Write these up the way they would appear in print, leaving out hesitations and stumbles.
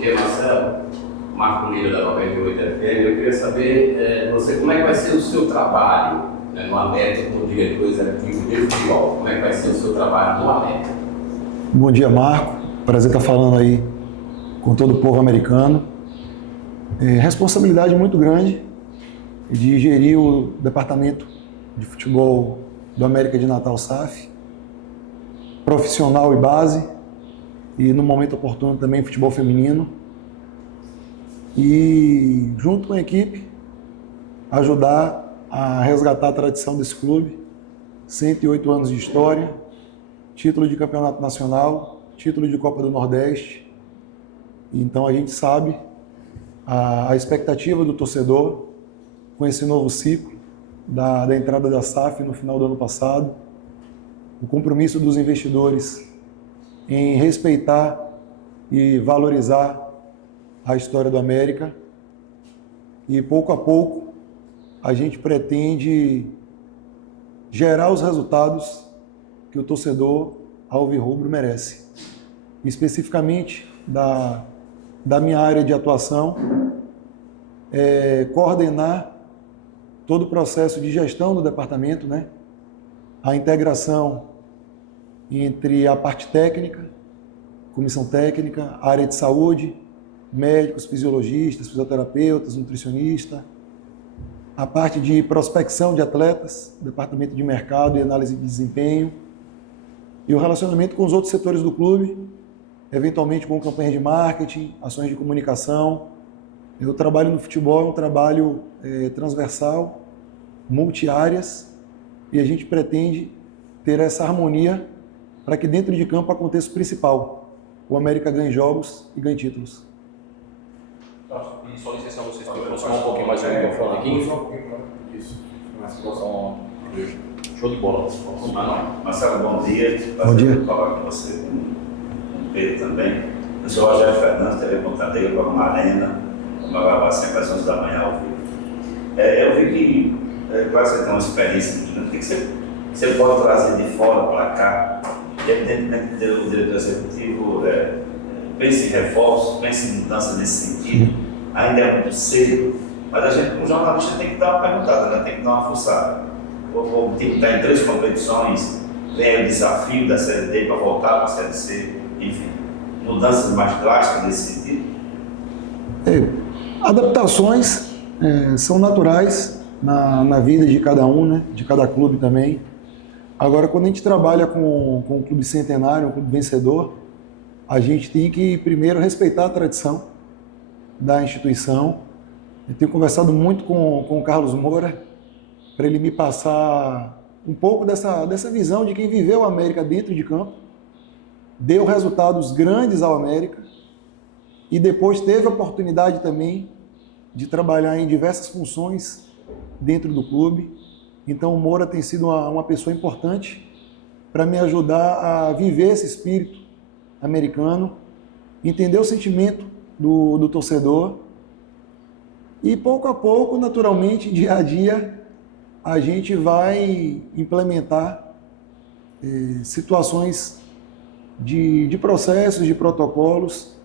Bom dia, Marcelo. Marco Lira da 98 FM. Eu queria saber, você, como é que vai ser o seu trabalho, né, no América como diretor executivo de futebol? Como é que vai ser o seu trabalho no América? Bom dia, Marco. Prazer estar falando aí com todo o povo americano. Responsabilidade muito grande de gerir o departamento de futebol do América de Natal SAF, profissional e base, e no momento oportuno também futebol feminino. E junto com a equipe, ajudar a resgatar a tradição desse clube, 108 anos de história, título de campeonato nacional, título de Copa do Nordeste. Então a gente sabe a expectativa do torcedor com esse novo ciclo da entrada da SAF no final do ano passado, o compromisso dos investidores em respeitar e valorizar a história do América, e pouco a pouco a gente pretende gerar os resultados que o torcedor alvirrubro merece. Especificamente da minha área de atuação, coordenar todo o processo de gestão do departamento, né? A integração entre a parte técnica, comissão técnica, área de saúde, médicos, fisiologistas, fisioterapeutas, nutricionista, a parte de prospecção de atletas, departamento de mercado e análise de desempenho, e o relacionamento com os outros setores do clube, eventualmente com campanhas de marketing, ações de comunicação. O trabalho no futebol é um trabalho transversal, multi-áreas, e a gente pretende ter essa harmonia para que dentro de campo aconteça o principal: o América ganhe jogos e ganhe títulos. E só licença vocês para aproximar um pouquinho mais o microfone aqui. Isso. Show de bola. Marcelo, bom dia. Bom dia. Falar com você, com o Pedro também. Eu sou o Rogério Fernandes, TV Pontadeira, para uma arena, uma gravação sempre às 11 da manhã ao vivo. Eu vi que, claro, você tem uma experiência muito grande. O que você pode trazer de fora para cá? Evidentemente, o diretor executivo pensa em reforço, pensa em mudança nesse sentido. Ainda é muito cedo, mas a gente, como jornalista, tem que dar uma perguntada, né? Tem que dar uma forçada. O time está em 3 competições, vem aí o desafio da Série D para voltar para a Série C, enfim, mudanças mais drásticas nesse sentido? Adaptações são naturais na vida de cada um, né? De cada clube também. Agora, quando a gente trabalha com um clube centenário, um clube vencedor, a gente tem que primeiro respeitar a tradição da instituição. Eu tenho conversado muito com o Carlos Moura para ele me passar um pouco dessa visão de quem viveu a América dentro de campo, deu resultados grandes ao América e depois teve a oportunidade também de trabalhar em diversas funções dentro do clube. Então o Moura tem sido uma pessoa importante para me ajudar a viver esse espírito americano, entender o sentimento do torcedor e pouco a pouco, naturalmente, dia a dia, a gente vai implementar situações de processos, de protocolos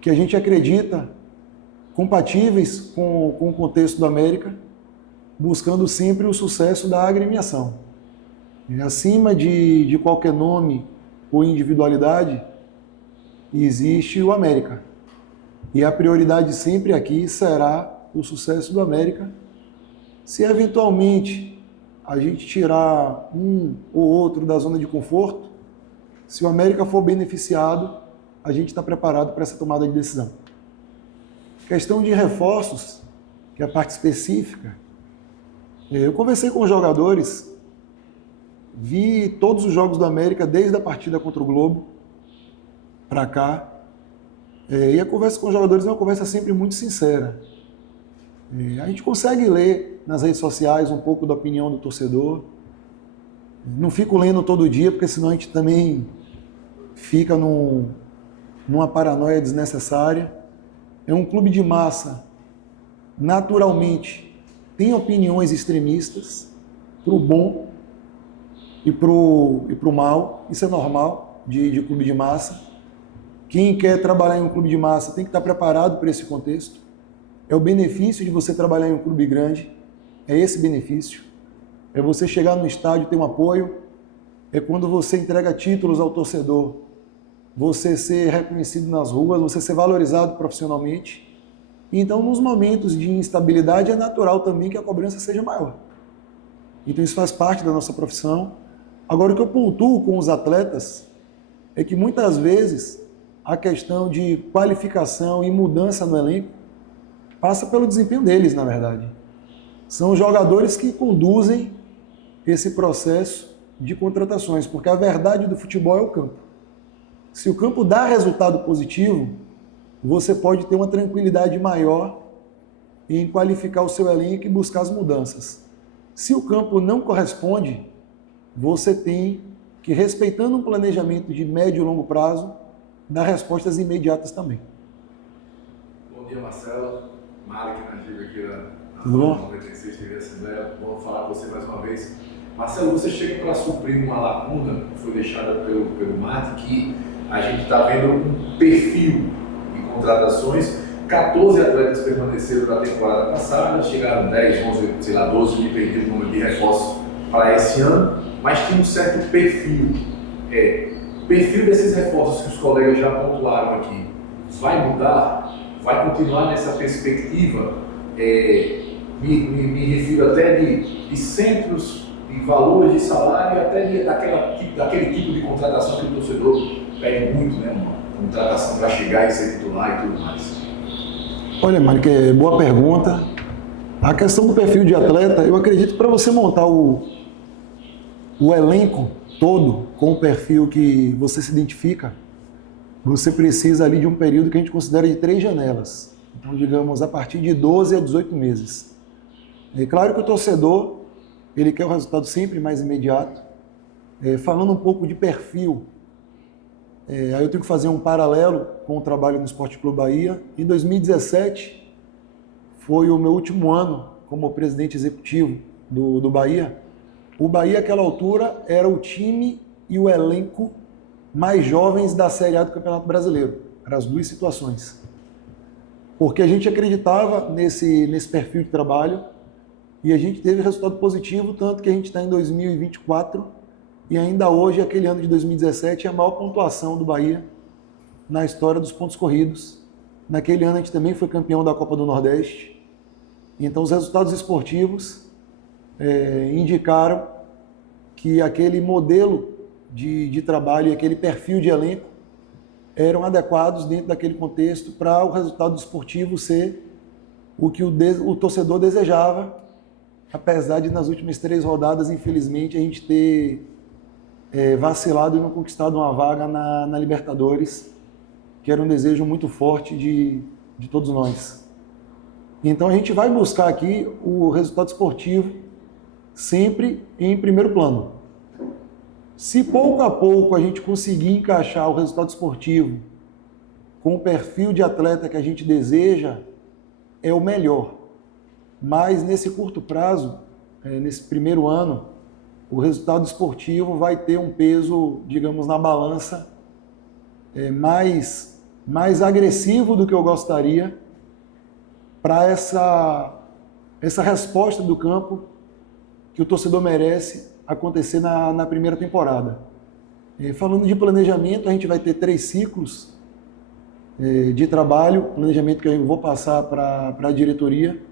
que a gente acredita compatíveis com o contexto da América, buscando sempre o sucesso da agremiação. E acima de qualquer nome ou individualidade, existe o América. E a prioridade sempre aqui será o sucesso do América. Se eventualmente a gente tirar um ou outro da zona de conforto, se o América for beneficiado, a gente está preparado para essa tomada de decisão. Questão de reforços, que é a parte específica, eu conversei com os jogadores, vi todos os jogos do América desde a partida contra o Globo para cá, e a conversa com os jogadores é uma conversa sempre muito sincera. A gente consegue ler nas redes sociais um pouco da opinião do torcedor. Não fico lendo todo dia, porque senão a gente também fica numa paranoia desnecessária. É um clube de massa, naturalmente, tem opiniões extremistas, para o bom e para o mal. Isso é normal de clube de massa, Quem quer trabalhar em um clube de massa tem que estar preparado para esse contexto. É o benefício de você trabalhar em um clube grande, é esse benefício. É você chegar no estádio e ter um apoio, é quando você entrega títulos ao torcedor, você ser reconhecido nas ruas, você ser valorizado profissionalmente. Então, nos momentos de instabilidade, é natural também que a cobrança seja maior. Então, isso faz parte da nossa profissão. Agora, o que eu pontuo com os atletas é que, muitas vezes, a questão de qualificação e mudança no elenco passa pelo desempenho deles, na verdade. São os jogadores que conduzem esse processo de contratações, porque a verdade do futebol é o campo. Se o campo dá resultado positivo, você pode ter uma tranquilidade maior em qualificar o seu elenco e buscar as mudanças. Se o campo não corresponde, você tem que, respeitando um planejamento de médio e longo prazo, dar respostas imediatas também. Bom dia, Marcelo. Malik Najib aqui Tudo bom? 96 TV Assembleia. Vou falar com você mais uma vez. Marcelo, você chega para suprir uma lacuna que foi deixada pelo MAT, que a gente está vendo um perfil de contratações. 14 atletas permaneceram na temporada passada, chegaram 10, 11, sei lá, 12 de perdido o número de reforços para esse ano, mas tinha um certo perfil. O perfil desses reforços que os colegas já pontuaram aqui vai mudar? Vai continuar nessa perspectiva? Me refiro até de centros, de valores de salário, até daquele tipo de contratação que o torcedor pede muito, né? Uma contratação para chegar e ser titular e tudo mais. Olha, Mário, boa pergunta. A questão do perfil de atleta, eu acredito que para você montar o elenco todo com o perfil que você se identifica, você precisa ali de um período que a gente considera de 3 janelas. Então, digamos, a partir de 12 a 18 meses. É claro que o torcedor, ele quer o resultado sempre mais imediato. Falando um pouco de perfil, aí eu tenho que fazer um paralelo com o trabalho no Esporte Clube Bahia. Em 2017, foi o meu último ano como presidente executivo do Bahia. O Bahia, àquela altura, era o time e o elenco mais jovens da Série A do Campeonato Brasileiro. Eram as 2 situações. Porque a gente acreditava nesse perfil de trabalho e a gente teve resultado positivo, tanto que a gente está em 2024 e ainda hoje, aquele ano de 2017, é a maior pontuação do Bahia na história dos pontos corridos. Naquele ano a gente também foi campeão da Copa do Nordeste. Então os resultados esportivos indicaram que aquele modelo de trabalho e aquele perfil de elenco eram adequados dentro daquele contexto para o resultado esportivo ser o que o torcedor desejava, apesar de nas últimas 3 rodadas, infelizmente, a gente ter vacilado e não conquistado uma vaga na Libertadores, que era um desejo muito forte de todos nós. Então a gente vai buscar aqui o resultado esportivo sempre em primeiro plano. Se pouco a pouco a gente conseguir encaixar o resultado esportivo com o perfil de atleta que a gente deseja, é o melhor. Mas nesse curto prazo, nesse primeiro ano, o resultado esportivo vai ter um peso, digamos, na balança mais agressivo do que eu gostaria para essa resposta do campo que o torcedor merece acontecer na primeira temporada. Falando de planejamento, a gente vai ter 3 ciclos de trabalho, planejamento que eu vou passar para a diretoria.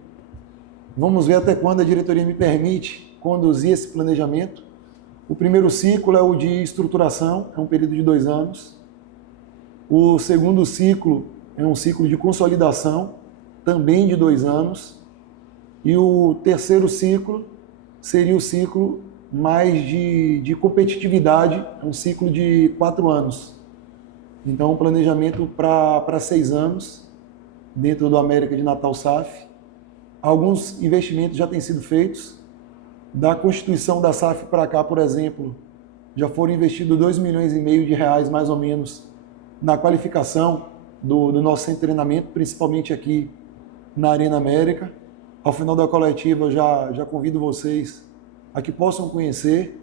Vamos ver até quando a diretoria me permite conduzir esse planejamento. O primeiro ciclo é o de estruturação, é um período de 2 anos. O segundo ciclo é um ciclo de consolidação, também de 2 anos. E o terceiro ciclo seria o ciclo mais de competitividade, é um ciclo de 4 anos. Então, um planejamento para 6 anos, dentro do América de Natal SAF. Alguns investimentos já têm sido feitos. Da constituição da SAF para cá, por exemplo, já foram investidos 2,5 milhões de reais, mais ou menos, na qualificação do nosso centro de treinamento, principalmente aqui na Arena América. Ao final da coletiva, eu já convido vocês a que possam conhecer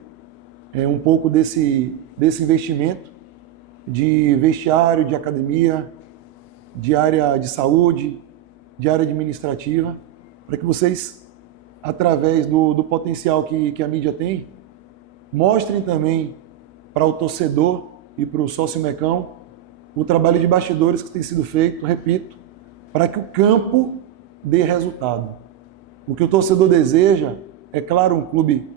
um pouco desse investimento. de vestiário, de academia, de área de saúde, de área administrativa, para que vocês, através do potencial que a mídia tem, mostrem também para o torcedor e para o sócio mecão o trabalho de bastidores que tem sido feito, repito, para que o campo dê resultado. O que o torcedor deseja é, claro, um clube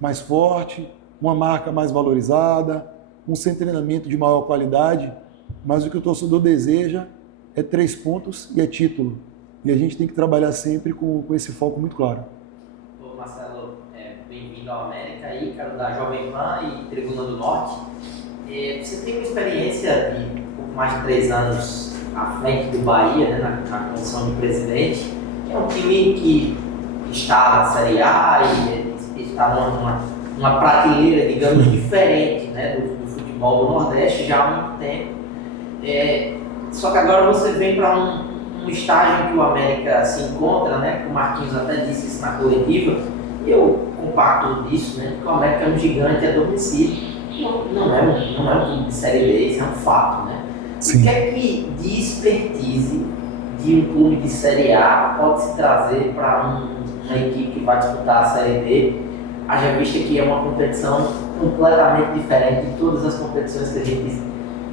mais forte, uma marca mais valorizada, um centro de treinamento de maior qualidade, mas o que o torcedor deseja é 3 pontos e é título. E a gente tem que trabalhar sempre com esse foco muito claro. Ô Marcelo, bem-vindo ao América aí, cara da Jovem Pan e Tribuna do Norte. Você tem uma experiência de pouco mais de 3 anos à frente do Bahia, né, na condição de presidente, que é um time que está na Série A e está numa prateleira, digamos, diferente, né, do futebol do Nordeste já há muito tempo. Só que agora você vem para um estágio que o América se encontra, né, que o Marquinhos até disse isso na coletiva, e eu compacto disso, né, que o América é um gigante a domicílio, não é um time de Série B, isso é um fato, né? Sim. O que é que de expertise de um clube de Série A pode se trazer para uma equipe que vai disputar a Série B, haja vista que é uma competição completamente diferente de todas as competições que a gente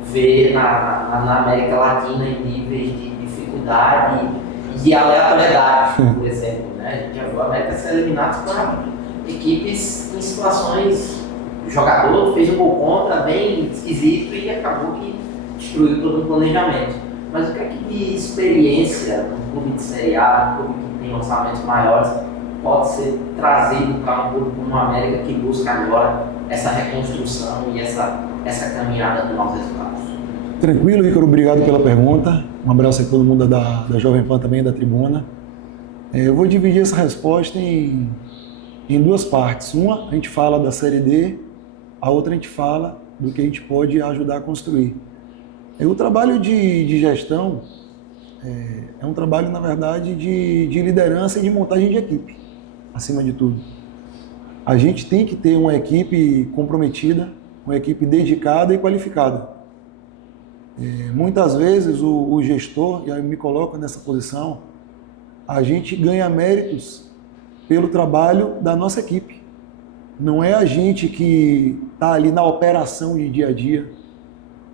vê na América Latina em níveis de dificuldade e de aleatoriedade, por exemplo, né? A gente já viu a América ser eliminada para equipes em situações, o jogador fez um gol contra bem esquisito e acabou que destruiu todo o planejamento. Mas o que é que de experiência num clube de Série A, um clube que tem orçamentos maiores, pode ser trazido para um clube como o América que busca agora essa reconstrução e essa caminhada de novos resultados? Tranquilo, Ícaro, obrigado pela pergunta. Um abraço a todo mundo da Jovem Pan também, da Tribuna. Eu vou dividir essa resposta em 2 partes. Uma, a gente fala da Série D, a outra a gente fala do que a gente pode ajudar a construir. O trabalho de gestão é um trabalho, na verdade, de liderança e de montagem de equipe, acima de tudo. A gente tem que ter uma equipe comprometida, uma equipe dedicada e qualificada. Muitas vezes o gestor, e aí eu me coloco nessa posição, a gente ganha méritos pelo trabalho da nossa equipe. Não é a gente que está ali na operação de dia a dia,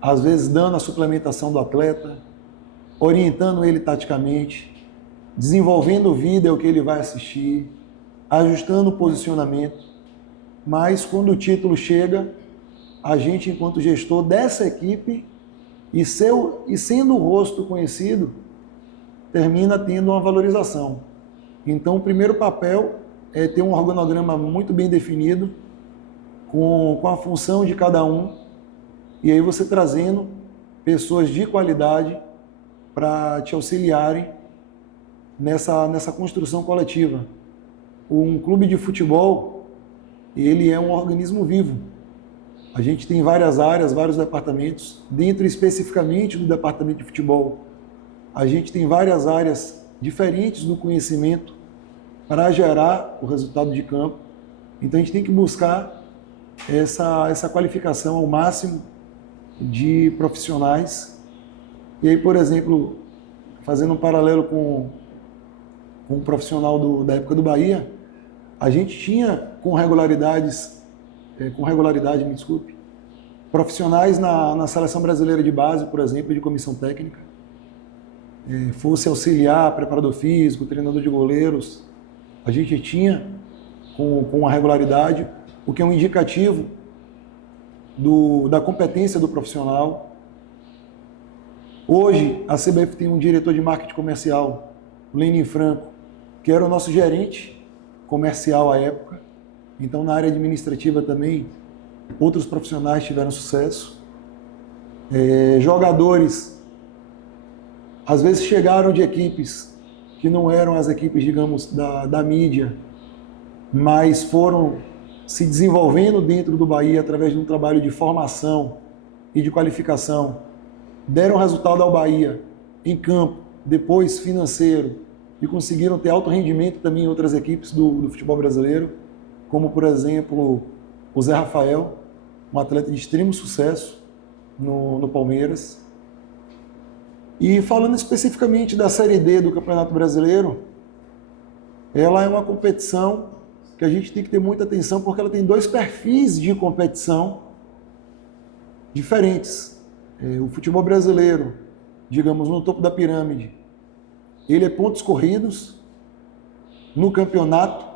às vezes dando a suplementação do atleta, orientando ele taticamente, desenvolvendo o vídeo que ele vai assistir, ajustando o posicionamento. Mas quando o título chega, a gente, enquanto gestor dessa equipe, e sendo o rosto conhecido, termina tendo uma valorização. Então, o primeiro papel é ter um organograma muito bem definido, com a função de cada um, e aí você trazendo pessoas de qualidade para te auxiliarem nessa construção coletiva. Um clube de futebol, ele é um organismo vivo. A gente tem várias áreas, vários departamentos. Dentro especificamente do departamento de futebol, a gente tem várias áreas diferentes do conhecimento para gerar o resultado de campo. Então a gente tem que buscar essa qualificação ao máximo de profissionais. E aí, por exemplo, fazendo um paralelo com um profissional da época do Bahia, a gente tinha com regularidade, profissionais na Seleção Brasileira de Base, por exemplo, de comissão técnica, fosse auxiliar, preparador físico, treinador de goleiros, a gente tinha com a regularidade, o que é um indicativo da competência do profissional. Hoje, a CBF tem um diretor de marketing comercial, Lenin Franco, que era o nosso gerente comercial à época. Então, na área administrativa também, outros profissionais tiveram sucesso. Jogadores, às vezes chegaram de equipes que não eram as equipes, digamos, da mídia, mas foram se desenvolvendo dentro do Bahia através de um trabalho de formação e de qualificação. Deram resultado ao Bahia em campo, depois financeiro, e conseguiram ter alto rendimento também em outras equipes do futebol brasileiro, como, por exemplo, o Zé Rafael, um atleta de extremo sucesso, no Palmeiras. E falando especificamente da Série D do Campeonato Brasileiro, ela é uma competição que a gente tem que ter muita atenção, porque ela tem dois perfis de competição diferentes. O futebol brasileiro, digamos, no topo da pirâmide, ele é pontos corridos no campeonato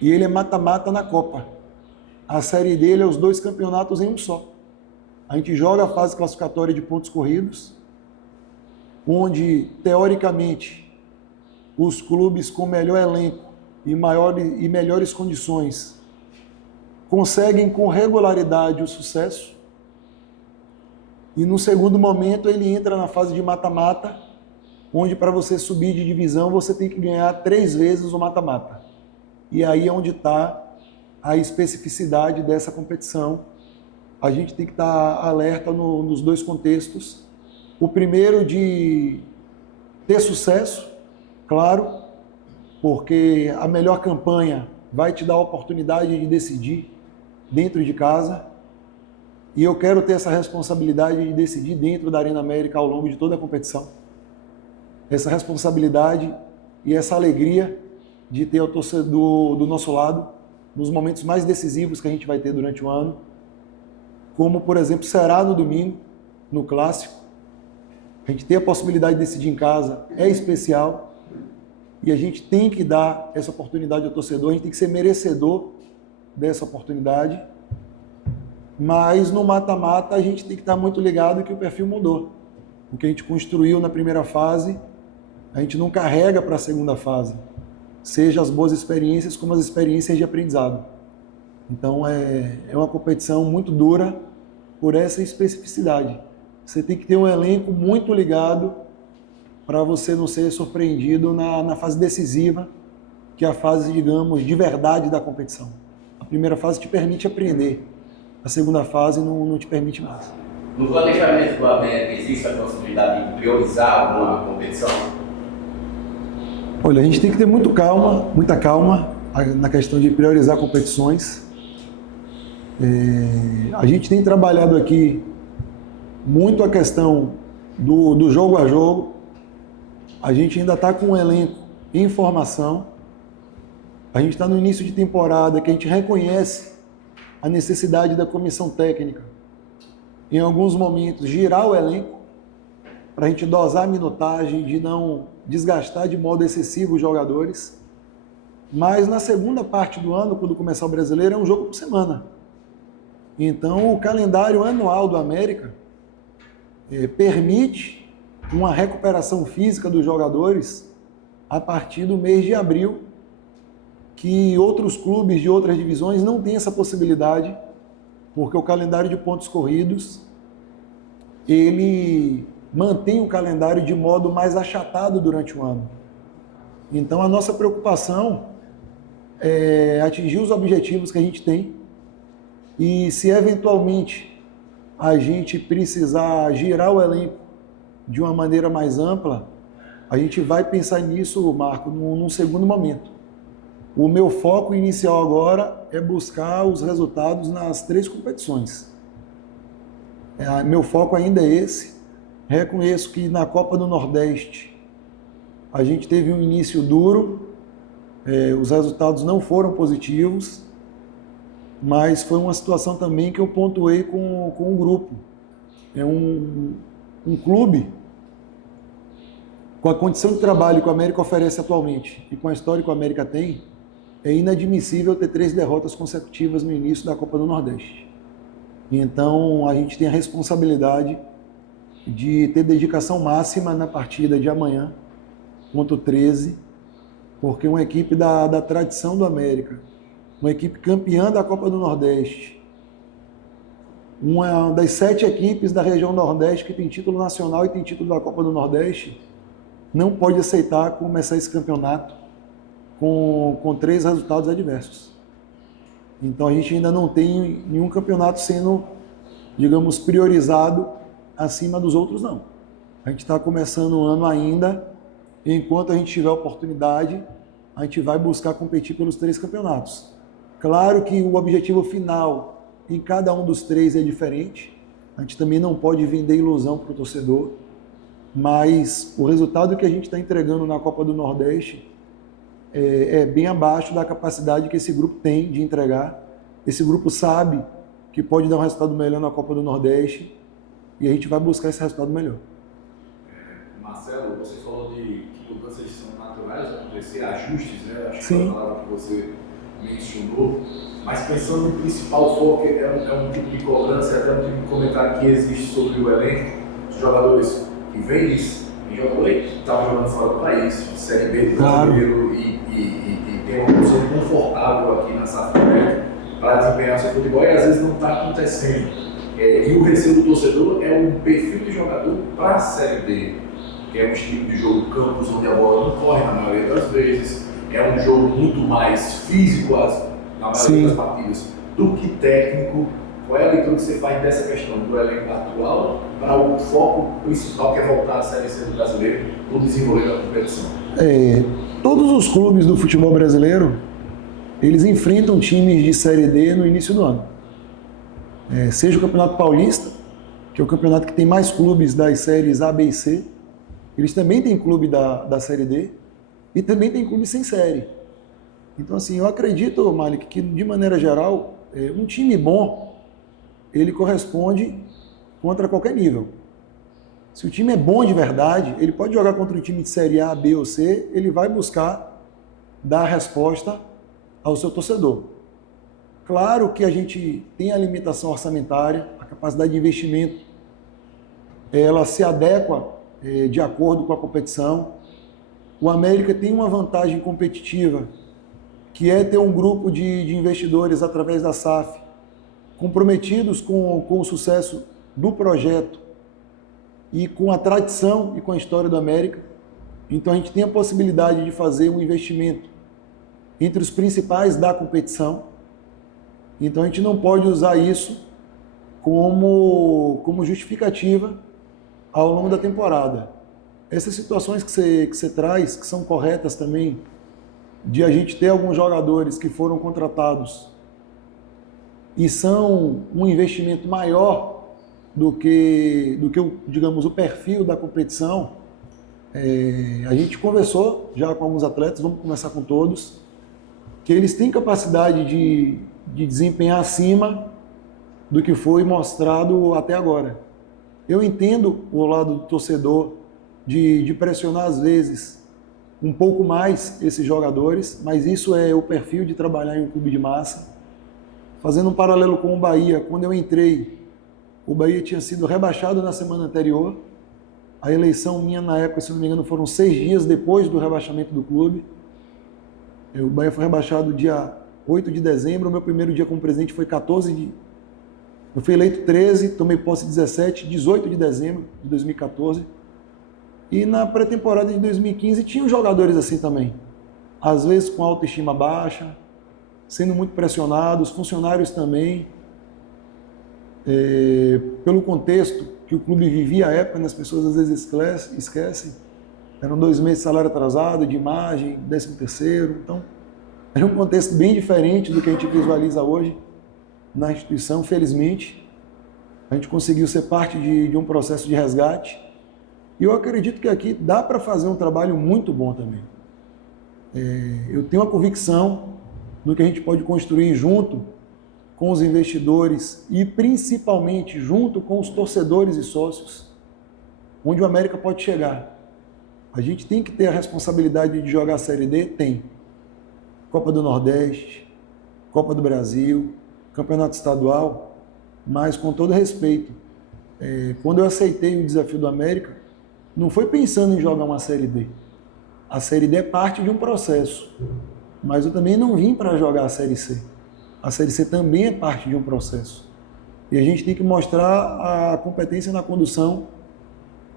e ele é mata-mata na Copa. A Série D é os dois campeonatos em um só. A gente joga a fase classificatória de pontos corridos, onde, teoricamente, os clubes com melhor elenco e melhores condições conseguem com regularidade o sucesso. E no segundo momento ele entra na fase de mata-mata, onde para você subir de divisão você tem que ganhar 3 vezes o mata-mata. E aí é onde está a especificidade dessa competição. A gente tem que estar alerta nos dois contextos. O primeiro de ter sucesso, claro, porque a melhor campanha vai te dar a oportunidade de decidir dentro de casa. E eu quero ter essa responsabilidade de decidir dentro da Arena América ao longo de toda a competição. Essa responsabilidade e essa alegria de ter o torcedor do nosso lado nos momentos mais decisivos que a gente vai ter durante o ano, como, por exemplo, será no domingo, no Clássico. A gente ter a possibilidade de decidir em casa é especial e a gente tem que dar essa oportunidade ao torcedor, a gente tem que ser merecedor dessa oportunidade. Mas no mata-mata a gente tem que estar muito ligado que o perfil mudou. O que a gente construiu na primeira fase, a gente não carrega para a segunda fase, seja as boas experiências como as experiências de aprendizado. Então é uma competição muito dura por essa especificidade. Você tem que ter um elenco muito ligado para você não ser surpreendido na fase decisiva, que é a fase, digamos, de verdade da competição. A primeira fase te permite aprender, a segunda fase não te permite mais. No planejamento do América existe a possibilidade de priorizar alguma competição? Olha, a gente tem que ter muita calma na questão de priorizar competições. A gente tem trabalhado aqui muito a questão do jogo a jogo. A gente ainda está com um elenco em formação. A gente está no início de temporada que a gente reconhece a necessidade da comissão técnica, em alguns momentos, girar o elenco para a gente dosar a minutagem, de não desgastar de modo excessivo os jogadores. Mas na segunda parte do ano, quando começar o Brasileiro, é um jogo por semana. Então o calendário anual do América permite uma recuperação física dos jogadores a partir do mês de abril, que outros clubes de outras divisões não têm essa possibilidade, porque o calendário de pontos corridos, ele mantém o calendário de modo mais achatado durante o ano. Então a nossa preocupação é atingir os objetivos que a gente tem e se eventualmente a gente precisar girar o elenco de uma maneira mais ampla, a gente vai pensar nisso, Marco, num segundo momento. O meu foco inicial agora é buscar os resultados nas 3 competições. Meu foco ainda é esse. Reconheço que na Copa do Nordeste a gente teve um início duro, os resultados não foram positivos, mas foi uma situação também que eu pontuei com o grupo. É um clube, com a condição de trabalho que o América oferece atualmente e com a história que o América tem, é inadmissível ter 3 derrotas consecutivas no início da Copa do Nordeste. Então a gente tem a responsabilidade de ter dedicação máxima na partida de amanhã contra o 13, porque uma equipe da tradição do América, uma equipe campeã da Copa do Nordeste, uma das 7 equipes da região Nordeste que tem título nacional e tem título da Copa do Nordeste, não pode aceitar começar esse campeonato com 3 resultados adversos. Então a gente ainda não tem nenhum campeonato sendo, digamos, priorizado acima dos outros, não. A gente está começando o ano ainda, e enquanto a gente tiver oportunidade, a gente vai buscar competir pelos 3 campeonatos. Claro que o objetivo final em cada um dos 3 é diferente, A gente também não pode vender ilusão para o torcedor, mas o resultado que a gente está entregando na Copa do Nordeste é bem abaixo da capacidade que esse grupo tem de entregar. Esse grupo sabe que pode dar um resultado melhor na Copa do Nordeste e a gente vai buscar esse resultado melhor. Marcelo, você falou de que mudanças são naturais de acontecer, ajustes, né? Acho que Sim. foi a palavra que você mencionou. Mas pensando no principal foco, é um tipo de cobrança, até um tipo de comentário que existe sobre o elenco, os jogadores que vêm disso, tem jogador aí que estava jogando fora do país, de Série B do brasileiro, e tem uma posição confortável aqui na SAF América para desempenhar seu futebol e às vezes não está acontecendo. E o receio do torcedor é um perfil de jogador para a Série B, que é um estilo de jogo campos onde a bola não corre na maioria das vezes, é um jogo muito mais físico na maioria das partidas do que técnico. Qual é a leitura que você faz dessa questão do elenco atual para o foco principal que é voltar à Série C do brasileiro no desenvolver da competição? Todos os clubes do futebol brasileiro, eles enfrentam times de Série D no início do ano. Seja o Campeonato Paulista, que é o campeonato que tem mais clubes das séries A, B e C, eles também têm clube da Série D e também tem clube sem série. Então, assim, eu acredito, Malik, que de maneira geral, um time bom, ele corresponde contra qualquer nível. Se o time é bom de verdade, ele pode jogar contra um time de Série A, B ou C, ele vai buscar dar resposta ao seu torcedor. Claro que a gente tem a limitação orçamentária, a capacidade de investimento, ela se adequa de acordo com a competição. O América tem uma vantagem competitiva, que é ter um grupo de investidores através da SAF, comprometidos com o sucesso do projeto e com a tradição e com a história do América. Então a gente tem a possibilidade de fazer um investimento entre os principais da competição. Então a gente não pode usar isso como justificativa ao longo da temporada. Essas situações que você traz, que são corretas também, de a gente ter alguns jogadores que foram contratados e são um investimento maior do que digamos, o perfil da competição. A gente conversou já com alguns atletas, vamos conversar com todos, que eles têm capacidade de desempenhar acima do que foi mostrado até agora. Eu entendo o lado do torcedor de pressionar às vezes um pouco mais esses jogadores, mas isso é o perfil de trabalhar em um clube de massa. Fazendo um paralelo com o Bahia, quando eu entrei, o Bahia tinha sido rebaixado na semana anterior. A eleição minha na época, se não me engano, foram 6 dias depois do rebaixamento do clube. O Bahia foi rebaixado dia 8 de dezembro, o meu primeiro dia como presidente foi 14 de... Eu fui eleito 13, tomei posse 17, 18 de dezembro de 2014. E na pré-temporada de 2015 tinham jogadores assim também. Às vezes com autoestima baixa, sendo muito pressionados, funcionários também. Pelo contexto que o clube vivia à época, as pessoas às vezes esquecem. Eram 2 meses de salário atrasado, de imagem, 13º. Então, era um contexto bem diferente do que a gente visualiza hoje na instituição. Felizmente, a gente conseguiu ser parte de um processo de resgate. E eu acredito que aqui dá para fazer um trabalho muito bom também. Eu tenho a convicção do que a gente pode construir junto com os investidores e principalmente junto com os torcedores e sócios, onde o América pode chegar. A gente tem que ter a responsabilidade de jogar a Série D? Tem. Copa do Nordeste, Copa do Brasil, Campeonato Estadual, mas com todo respeito, quando eu aceitei o desafio do América, não foi pensando em jogar uma Série D. A Série D é parte de um processo, mas eu também não vim para jogar a Série C. A Série C também é parte de um processo. E a gente tem que mostrar a competência na condução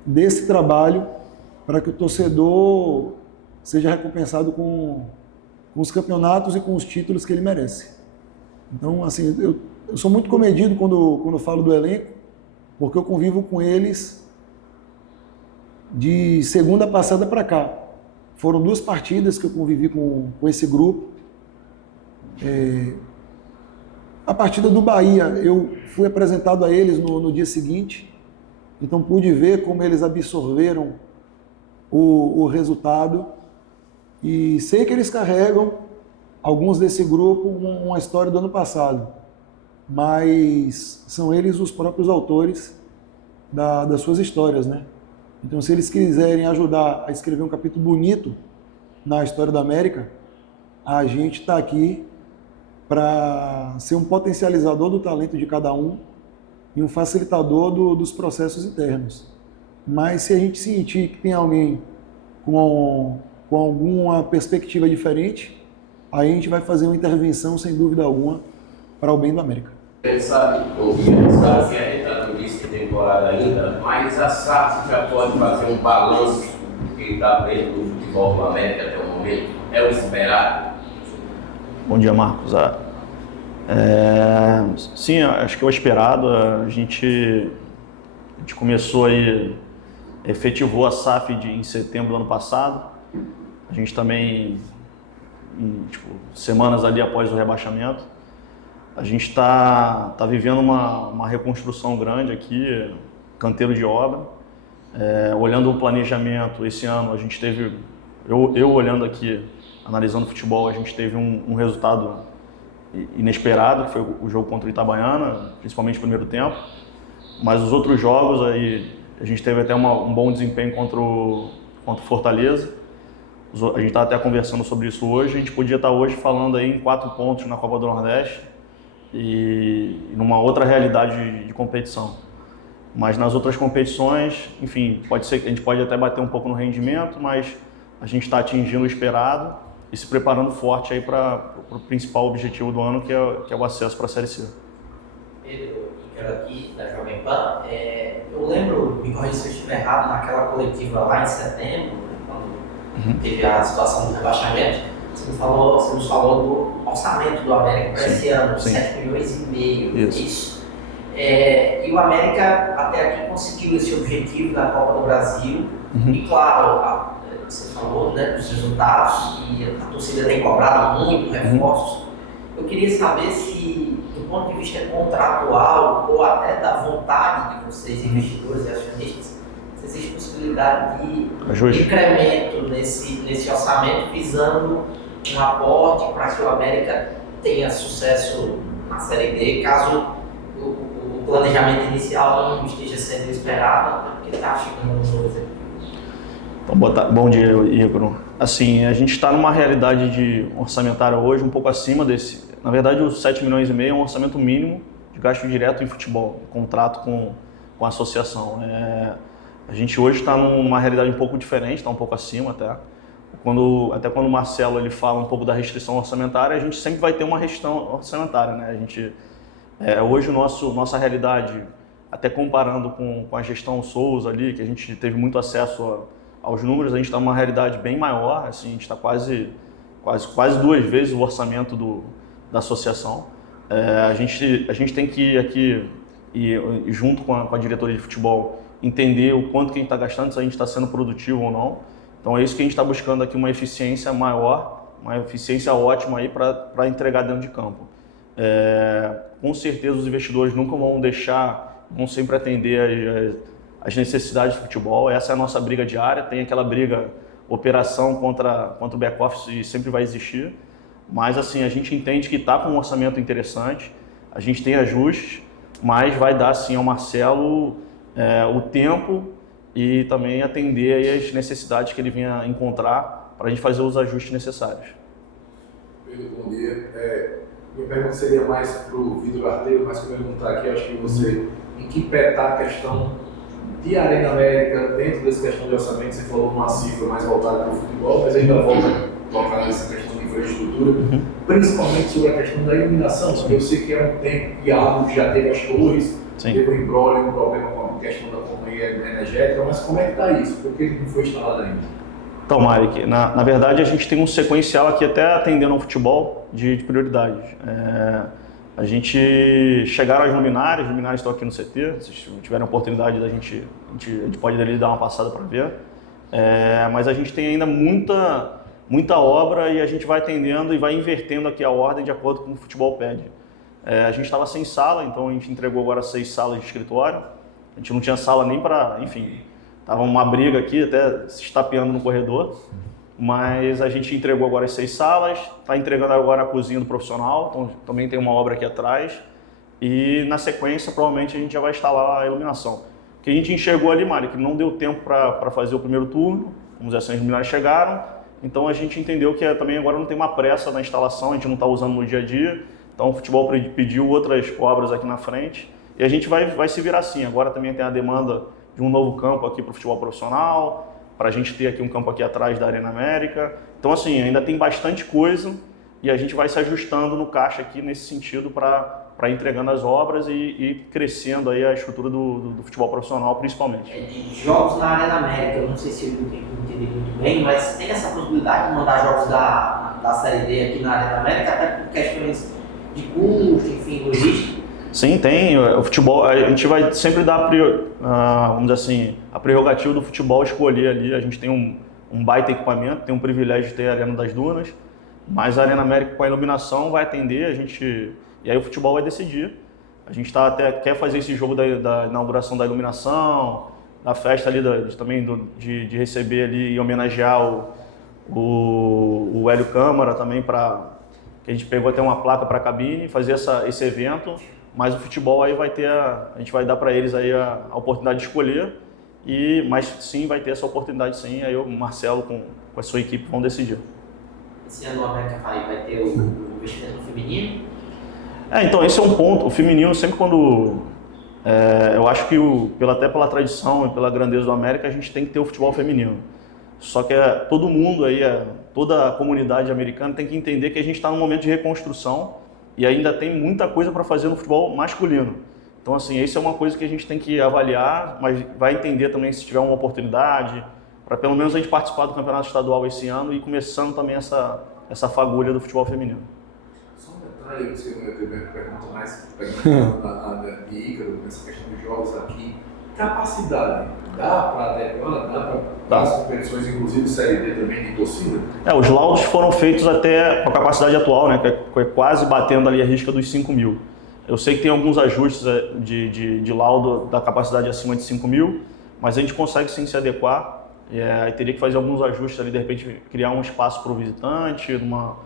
desse trabalho para que o torcedor seja recompensado com os campeonatos e com os títulos que ele merece. Então, assim, eu sou muito comedido quando falo do elenco, porque eu convivo com eles de segunda passada para cá. Foram 2 partidas que eu convivi com esse grupo. A partida do Bahia, eu fui apresentado a eles no dia seguinte, então pude ver como eles absorveram o resultado e sei que eles carregam, alguns desse grupo, uma história do ano passado, mas são eles os próprios autores das suas histórias, né? Então, se eles quiserem ajudar a escrever um capítulo bonito na história da América, a gente está aqui para ser um potencializador do talento de cada um e um facilitador dos processos internos. Mas se a gente sentir que tem alguém com alguma perspectiva diferente, aí a gente vai fazer uma intervenção, sem dúvida alguma, para o bem da América. A gente sabe que a gente está no início de temporada ainda, mas a SAF já pode fazer um balanço do que está vendo do futebol na América até o momento. É o esperado? Bom dia, Marcos. Sim, acho que é o esperado. A gente começou aí, efetivou a SAF em setembro do ano passado. A gente também, semanas ali após o rebaixamento, a gente está vivendo uma reconstrução grande aqui, canteiro de obra. Olhando o planejamento, esse ano a gente teve, eu olhando aqui, analisando o futebol, a gente teve um resultado inesperado, que foi o jogo contra o Itabaiana, principalmente no primeiro tempo. Mas os outros jogos, aí, a gente teve até um bom desempenho contra o Fortaleza. A gente está até conversando sobre isso hoje. A gente podia estar hoje falando aí em 4 pontos na Copa do Nordeste e numa outra realidade de competição. Mas nas outras competições, enfim, pode ser que a gente pode até bater um pouco no rendimento, mas a gente está atingindo o esperado e se preparando forte aí para o principal objetivo do ano, que é o acesso para a Série C. Pedro, quero aqui da Jovem Pan. Eu lembro, me corrija se eu estiver errado, naquela coletiva lá em setembro, quando teve a situação do rebaixamento, você nos falou do orçamento do América para esse ano, 7,5 milhões. Isso. E o América até aqui conseguiu esse objetivo da Copa do Brasil. E claro, você falou, né, dos resultados, e a torcida tem cobrado muito reforços. Eu queria saber se, do ponto de vista contratual ou até da vontade de vocês, investidores e acionistas, se existe possibilidade de incremento nesse orçamento visando um aporte para que o América tenha sucesso na Série D, caso o planejamento inicial não esteja sendo esperado, porque está chegando um novo exemplo. Então, bom dia, Igor. Assim, a gente está numa realidade orçamentária hoje um pouco acima desse. Na verdade, os 7,5 milhões é um orçamento mínimo de gasto direto em futebol, contrato com a associação. A gente hoje está numa realidade um pouco diferente, está um pouco acima até. Até quando o Marcelo ele fala um pouco da restrição orçamentária, a gente sempre vai ter uma restrição orçamentária, né? A gente, hoje nossa realidade, até comparando com a gestão Souza ali, que a gente teve muito acesso aos números, a gente está numa realidade bem maior, assim, a gente está quase 2 vezes o orçamento da associação. A gente tem que ir aqui e junto com a diretoria de futebol entender o quanto que a gente está gastando, se a gente está sendo produtivo ou não. Então é isso que a gente está buscando aqui, uma eficiência maior, uma eficiência ótima aí para entregar dentro de campo. Com certeza os investidores nunca vão sempre atender as necessidades do futebol. Essa é a nossa briga diária, tem aquela briga operação contra o back-office e sempre vai existir. Mas assim, a gente entende que está com um orçamento interessante, a gente tem ajustes, mas vai dar sim ao Marcelo o tempo e também atender aí as necessidades que ele venha encontrar para a gente fazer os ajustes necessários. Pedro, bom dia. Minha pergunta seria mais para o Vitor Arteiro, mas que eu perguntar aqui, acho que você, em que pé está a questão de Arena América dentro dessa questão de orçamento? Você falou uma cifra mais voltada para o futebol, mas ainda volta a tocar nessa questão de infraestrutura, principalmente sobre a questão da iluminação, porque eu sei que é um tempo que a Alvo já teve as torres, teve um problema com a questão da companhia energética, mas como é que está isso? Por que não foi instalado ainda? Então, Mike, na verdade a gente tem um sequencial aqui até atendendo ao futebol de prioridades. A gente chegaram às luminárias estão aqui no CT, vocês tiveram a oportunidade a gente pode ali dar uma passada para ver, mas a gente tem ainda muita obra e a gente vai atendendo e vai invertendo aqui a ordem de acordo com o que o futebol pede. A gente estava sem sala, então a gente entregou agora 6 salas de escritório. A gente não tinha sala nem para, enfim, tava uma briga aqui, até se estapeando no corredor. Mas a gente entregou agora as 6 salas, está entregando agora a cozinha do profissional, então também tem uma obra aqui atrás. E na sequência, provavelmente, a gente já vai instalar a iluminação. O que a gente enxergou ali, Mário, que não deu tempo para fazer o primeiro turno, vamos dizer assim, as luminárias chegaram, então a gente entendeu que também agora não tem uma pressa na instalação, a gente não está usando no dia a dia, então o futebol pediu outras obras aqui na frente e a gente vai se virar assim. Agora também tem a demanda de um novo campo aqui para o futebol profissional, para a gente ter aqui um campo aqui atrás da Arena América. Então, assim, ainda tem bastante coisa e a gente vai se ajustando no caixa aqui nesse sentido para entregando as obras e crescendo aí a estrutura do futebol profissional, principalmente. De jogos na Arena América, eu não sei se eu entendi muito bem, mas tem essa possibilidade de mandar jogos da Série D aqui na Arena América, até por questões de custo, enfim, logística? Sim, tem. O futebol, a gente vai sempre dar, vamos dizer assim, a prerrogativa do futebol escolher ali. A gente tem um baita equipamento, tem um privilégio de ter a Arena das Dunas, mas a Arena América com a iluminação vai atender, e aí o futebol vai decidir. A gente quer fazer esse jogo da inauguração da iluminação, da festa ali, de receber ali e homenagear o Hélio Câmara também, que a gente pegou até uma placa para a cabine, fazer esse evento. Mas o futebol aí a gente vai dar para eles aí a oportunidade de escolher, mas sim, vai ter essa oportunidade sim, aí o Marcelo com a sua equipe vão decidir. Esse ano o América vai ter o investimento feminino? Então esse é um ponto, o feminino sempre quando, eu acho que até pela tradição e pela grandeza do América, a gente tem que ter o futebol feminino. Só que todo mundo aí, toda a comunidade americana tem que entender que a gente está num momento de reconstrução, e ainda tem muita coisa para fazer no futebol masculino. Então, assim, isso é uma coisa que a gente tem que avaliar, mas vai entender também se tiver uma oportunidade, para pelo menos a gente participar do campeonato estadual esse ano e começando também essa fagulha do futebol feminino. Só um detalhe, você pergunta mais de Ícaro, nessa questão de jogos aqui. Capacidade, dá para adequar, dá para as competições, inclusive Série D também, de torcida? Os laudos foram feitos até com a capacidade atual, né, que é quase batendo ali a risca dos 5.000. Eu sei que tem alguns ajustes de laudo da capacidade acima de 5.000, mas a gente consegue sim se adequar. Aí teria que fazer alguns ajustes ali, de repente criar um espaço para o visitante, numa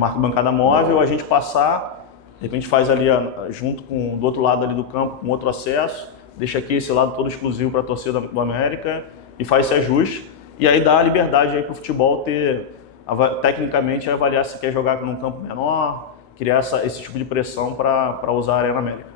arquibancada móvel, a gente passar, de repente faz ali junto do outro lado ali do campo, com outro acesso, deixa aqui esse lado todo exclusivo para a torcida do América e faz esse ajuste. E aí dá a liberdade aí para o futebol tecnicamente, avaliar se quer jogar num campo menor, criar esse tipo de pressão para usar a Arena América.